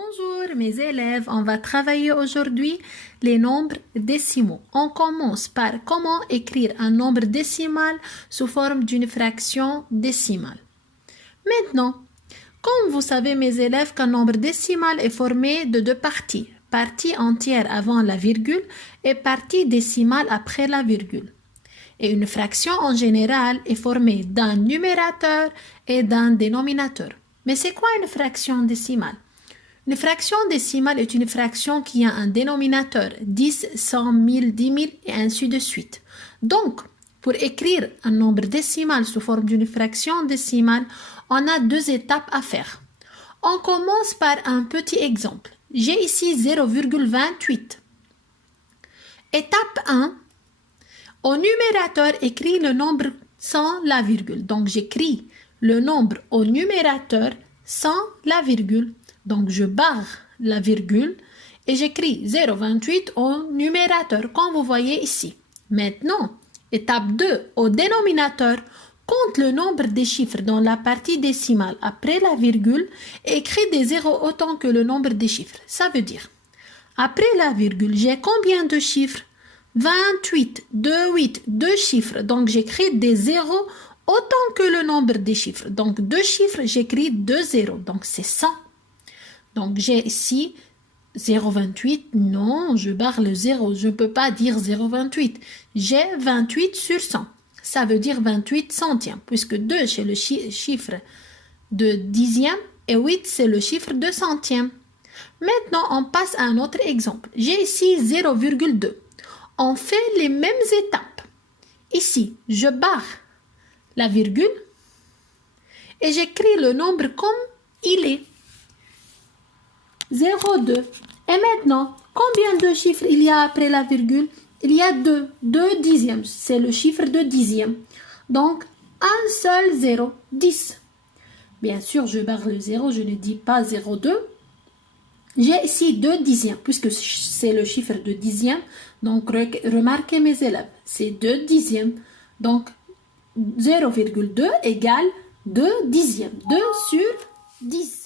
Bonjour mes élèves, on va travailler aujourd'hui les nombres décimaux. On commence par comment écrire un nombre décimal sous forme d'une fraction décimale. Maintenant, comme vous savez mes élèves qu'un nombre décimal est formé de deux parties, partie entière avant la virgule et partie décimale après la virgule. Et une fraction en général est formée d'un numérateur et d'un dénominateur. Mais c'est quoi une fraction décimale? Une fraction décimale est une fraction qui a un dénominateur 10, 100, 1000, 10 000 et ainsi de suite. Donc, pour écrire un nombre décimal sous forme d'une fraction décimale, on a deux étapes à faire. On commence par un petit exemple. J'ai ici 0,28. Étape 1. Au numérateur, écris le nombre sans la virgule. Donc, j'écris le nombre au numérateur sans la virgule. Donc, je barre la virgule et j'écris 0,28 au numérateur, comme vous voyez ici. Maintenant, étape 2, au dénominateur, compte le nombre des chiffres dans la partie décimale après la virgule et écris des zéros autant que le nombre des chiffres. Ça veut dire, après la virgule, j'ai combien de chiffres? 28, 2, 8, 2 chiffres. Donc, j'écris des zéros autant que le nombre des chiffres. Donc, 2 chiffres, j'écris 2 zéros. Donc, c'est 100. Donc, j'ai ici 0,28. Non, je barre le 0. Je ne peux pas dire 0,28. J'ai 28 sur 100. Ça veut dire 28 centièmes, puisque 2, c'est le chiffre de dixième et 8, c'est le chiffre de centième. Maintenant, on passe à un autre exemple. J'ai ici 0,2. On fait les mêmes étapes. Ici, je barre la virgule et j'écris le nombre comme il est. 0,2. Et maintenant, combien de chiffres il y a après la virgule? Il y a 2. 2 dixièmes. C'est le chiffre de dixième. Donc, un seul 0. 10. Bien sûr, je barre le 0. Je ne dis pas 0,2. J'ai ici 2 dixièmes, puisque c'est le chiffre de dixième. Donc, remarquez mes élèves, c'est 2 dixièmes. Donc, 0,2 égale 2 dixièmes. 2 sur 10.